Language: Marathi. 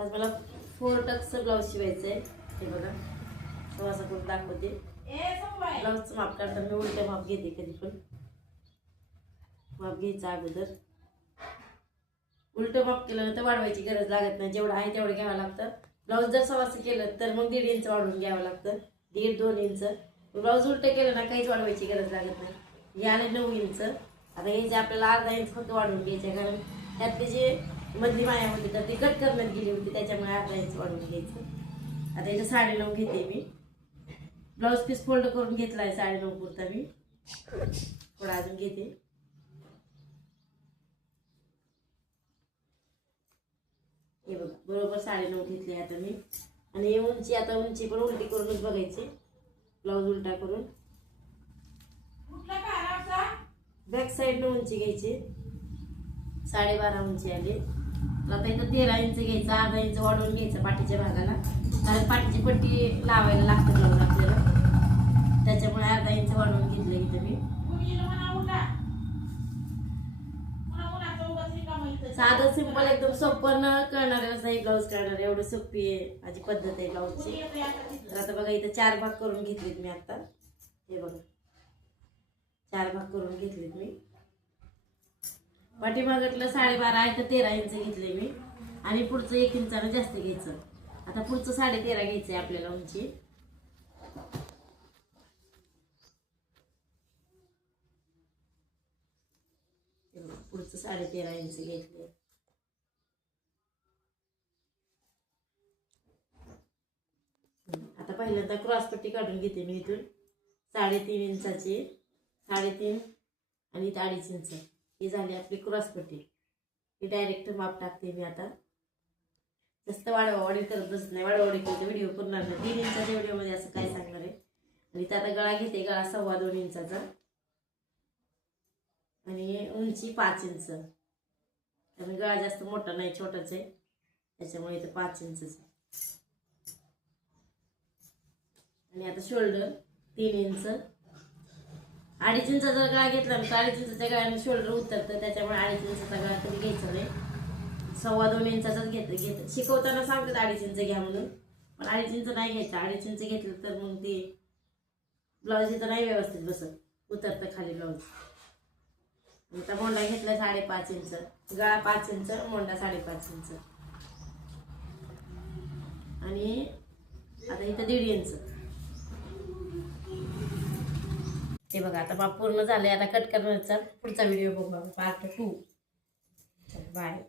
आज मला 4 टक्सचं ब्लाऊज शिवायचं आहे. हे बघा सवासा करून दाखवते. ब्लाऊजचं माप काढताना मी उलटे माप घेते. कधी पण माप घ्यायचं अगोदर. उलटं माप केलं तर वाढवायची गरज लागत नाही. जेवढं आहे तेवढं घ्यावं लागतं. ब्लाऊज जर सवासा केलं तर मग 1.5 इंच वाढवून घ्यावं लागतं. 1.5-2 इंच. ब्लाऊज उलटं केलं ना काहीच वाढवायची गरज लागत नाही. हे आले 9 इंच. आता हे जे आपल्याला अर्धा इंच फक्त वाढवून घ्यायचे, कारण त्यातले जे मधली माया होती तर ती कट करण्यात गेली होती, त्याच्यामुळे अर्धा इंच वाढवून घ्यायचं. आता इथं 9.5 घेते मी. ब्लाऊज पीस फोल्ड करून घेतला आहे 9.5 पुरता मी. थोडा अजून घेते. हे बघा बरोबर 9.5 घेतले आता मी. आणि उंची, आता उंची पण उलटी करूनच बघायची. ब्लाऊज उलटा करून बॅक साईडनं उंची घ्यायची. 12.5 उंची आली. आता इथं 13 इंच घ्यायचं. अर्धा इंच वाढवून घ्यायचं पाठीच्या भागाला, कारण पाठीची पट्टी लावायला लागते ब्लाऊज आपल्याला, त्याच्यामुळे अर्धा इंच वाढवून घेतलं इथं मी. साधं सिंपल एकदम सोपं न करणारे असं हे ब्लाऊज करणार, एवढं सोपी आहे माझी पद्धत आहे ब्लाऊजची. तर आता बघा इथं 4 भाग करून घेतलेत मी. आता हे बघा 4 भाग करून घेतलेत मी. पाठीमागतलं 12.5 आहे तर 13 इंच घेतले मी. आणि पुढचं 1 इंचानं जास्त घ्यायचं. आता पुढचं 13.5 घ्यायचंय आपल्याला उंची. पुढचं 13.5 इंच घेतले. आता पहिल्यांदा क्रॉसपट्टी काढून घेते मी इथून 3.5 इंचाची. 3.5 आणि 2.5 इंच ही झाली आपली क्रॉसपट्टी. ही डायरेक्ट माप टाकते मी. आता जास्त वाढवावाढी करत बसत नाही. वाढवावाढी केली व्हिडिओ करणार नाही. 3 इंचाच्या व्हिडिओमध्ये असं काय सांगणार आहे. आणि इथं आता गळा घेते. गळा 2.25 इंचाचा आणि उंची 5 इंच. त्यामुळे गळा जास्त मोठा नाही, छोटाच आहे, त्याच्यामुळे इथं 5 इंच. आणि आता शोल्डर 3 इंच. 2.5 इंचाचा गळा घेतला ना तर 2.5 इंचाच्या गळ्याने शोल्डर उतरतं, त्याच्यामुळे 2.5 इंचाचा गळा कधी घ्यायचा नाही. 2.25 इंचाचाच घेत. शिकवताना सांगतात 2.5 इंच घ्या म्हणून, पण 2.5 इंच नाही घ्यायचं. 2.5 इंच घेतलं तर मग ते ब्लाऊज इथं नाही व्यवस्थित बसत, उतरतं खाली ब्लाऊज. आता मोंडा घेतला 5.5 इंच. गळा 5 इंच, मोंडा 5.5 इंच. आणि आता इथं 1.5 इंच. हे बघा आता माप पूर्ण झाले. आता कट करण्याचा पुढचा व्हिडिओ बघू, पार्ट 2. बाय.